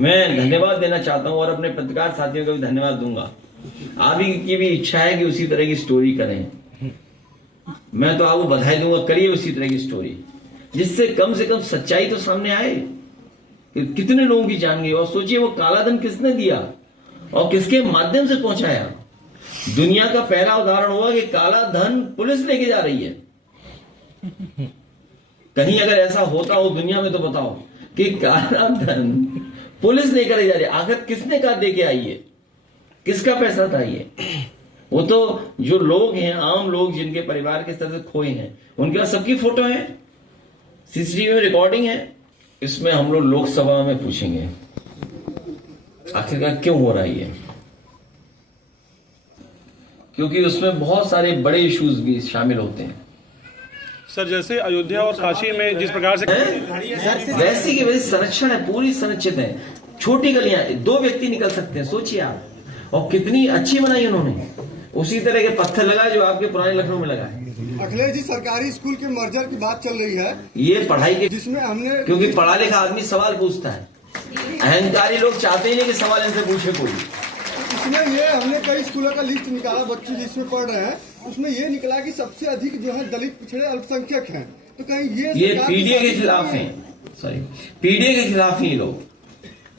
मैं धन्यवाद देना चाहता हूं और अपने पत्रकार साथियों को भी धन्यवाद दूंगा। आप ही की भी इच्छा है कि उसी तरह की स्टोरी करें, मैं तो आपको बधाई दूंगा, करिए उसी तरह की स्टोरी, जिससे कम से कम सच्चाई तो सामने आए कि कितने लोगों की जान गई। और सोचिए वो काला धन किसने दिया और किसके माध्यम से पहुंचाया। दुनिया का पहला उदाहरण हुआ कि काला धन पुलिस लेके जा रही है। कहीं अगर ऐसा होता हो दुनिया में तो बताओ कि काला धन पुलिस लेकर जा रही है। आखिर किसने कहा दे के आई है, किसका पैसा था ये? वो तो जो लोग हैं, आम लोग जिनके परिवार के तरह से खोए हैं, उनके पास सबकी फोटो है, सीसीटीवी में रिकॉर्डिंग है। इसमें हम लोग लोकसभा में पूछेंगे आखिरकार क्यों हो रहा है ये, क्योंकि उसमें बहुत सारे बड़े इश्यूज भी शामिल होते हैं। सर जैसे अयोध्या और काशी में जिस प्रकार से वैसी की वैसी संरक्षण है, पूरी संरक्षित है। छोटी गलियां, 2 व्यक्ति निकल सकते हैं, सोचिए आप। और कितनी अच्छी बनाई उन्होंने। उसी तरह के पत्थर लगाए जो आपके पुराने लखनऊ में लगाए। अखिलेश जी, सरकारी स्कूल के मर्जर की बात चल रही है, ये पढ़ाई के, जिसमें हमने, क्योंकि पढ़ा लिखा आदमी सवाल पूछता है, अहंकारी लोग चाहते ही नहीं कि सवाल इनसे पूछे कोई। इसमें ये हमने कई स्कूलों का लिस्ट निकाला, बच्चे जिसमें पढ़ रहे हैं उसमें ये निकला कि सबसे अधिक जो है दलित पिछड़े अल्पसंख्यक हैं। तो कहीं ये पीडीए के खिलाफ हैं, सॉरी पीडीए के खिलाफ ही लोग।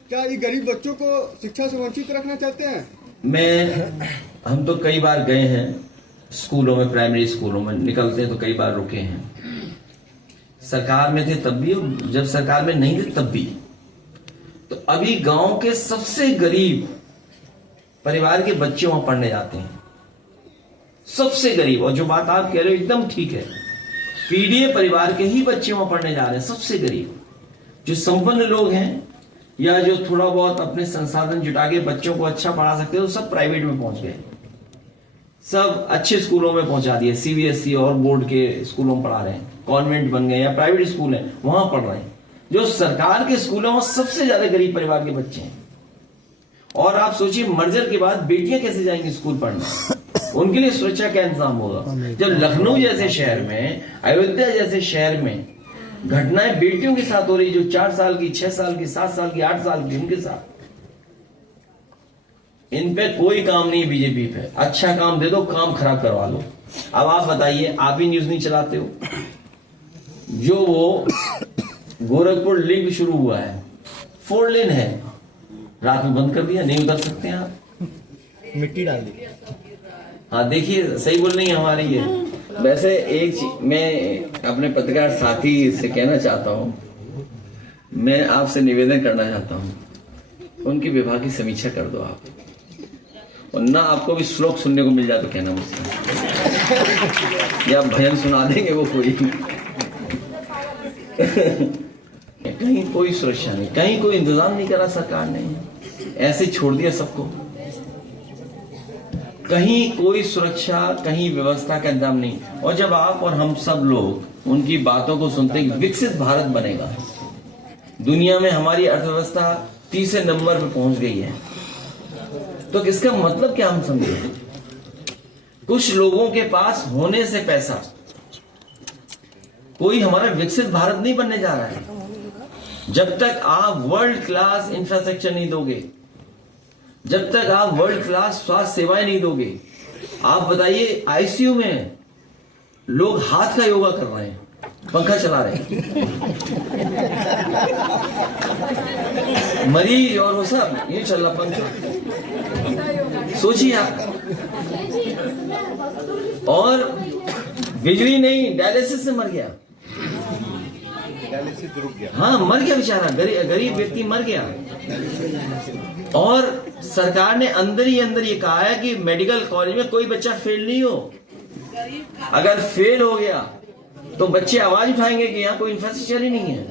क्या ये गरीब बच्चों को शिक्षा से वंचित रखना चाहते हैं? हम तो कई बार गए हैं स्कूलों में, प्राइमरी स्कूलों में निकलते हैं तो कई बार रुके हैं। सरकार में थे तब भी, जब सरकार में नहीं थे तब भी। तो अभी गांव के सबसे गरीब परिवार के बच्चे वहां पढ़ने जाते हैं, सबसे गरीब। और जो बात आप कह रहे हो एकदम ठीक है, पीडीए परिवार के ही बच्चे वहां पढ़ने जा रहे हैं, सबसे गरीब। जो संपन्न लोग हैं या जो थोड़ा बहुत अपने संसाधन जुटा के बच्चों को अच्छा पढ़ा सकते हैं, तो सब प्राइवेट में पहुंच गए, सब अच्छे स्कूलों में पहुंचा दिए। सीबीएसई और बोर्ड के स्कूलों में पढ़ा रहे हैं, कॉन्वेंट बन गए या प्राइवेट स्कूल है वहां पढ़ रहे हैं। जो सरकार के स्कूलों में सबसे ज्यादा गरीब परिवार के बच्चे हैं। और आप सोचिए मर्जर के बाद बेटियां कैसे जाएंगी स्कूल पढ़ने, उनके लिए सुरक्षा का इंतजाम होगा। जब लखनऊ जैसे शहर में, अयोध्या जैसे शहर में घटनाएं बेटियों के साथ हो रही, जो 4 साल की, 6 साल की, 7 साल की, 8 साल की, उनके साथ, इन पे कोई काम नहीं बीजेपी पे। अच्छा काम दे दो, काम खराब करवा लो। अब आप बताइए, आप ही न्यूज नहीं चलाते हो? जो वो गोरखपुर लिंक शुरू हुआ है, 4 लेन है, रात में बंद कर दिया, नहीं उतर सकते हैं आप, मिट्टी डाल दी। हाँ देखिए, सही बोल रही है हमारी ये। वैसे एक चीज मैं अपने पत्रकार साथी से कहना चाहता हूँ, मैं आपसे निवेदन करना चाहता हूँ, उनकी विभाग की समीक्षा कर दो आप, और ना आपको भी श्लोक सुनने को मिल जाए तो कहना मुझसे, या भजन सुना देंगे वो कोई। कहीं कोई सुरक्षा नहीं, कहीं कोई इंतजाम नहीं करा सरकार ने, ऐसे छोड़ दिया सबको। कहीं कोई सुरक्षा, कहीं व्यवस्था का इंतजाम नहीं। और जब आप और हम सब लोग उनकी बातों को सुनते हैं, विकसित भारत बनेगा, दुनिया में हमारी अर्थव्यवस्था 30 नंबर पे पहुंच गई है, तो इसका मतलब क्या हम समझे? कुछ लोगों के पास होने से पैसा, कोई हमारा विकसित भारत नहीं बनने जा रहा है। जब तक आप वर्ल्ड क्लास इंफ्रास्ट्रक्चर नहीं दोगे, जब तक आप वर्ल्ड क्लास स्वास्थ्य सेवाएं नहीं दोगे। आप बताइए, आईसीयू में लोग हाथ का योगा कर रहे हैं, पंखा चला रहे हैं, मरीज और वो सब ये चल रहा पंखा, सोचिए आप। और बिजली नहीं, डायलिसिस से मर गया, डायलिसिस रुक गया, हाँ मर गया बेचारा, गरीब व्यक्ति मर गया। और सरकार ने अंदर ही अंदर ये कहा है कि मेडिकल कॉलेज में कोई बच्चा फेल नहीं हो। अगर फेल हो गया तो बच्चे आवाज उठाएंगे कि यहाँ कोई इंफ्रास्ट्रक्चर ही नहीं है।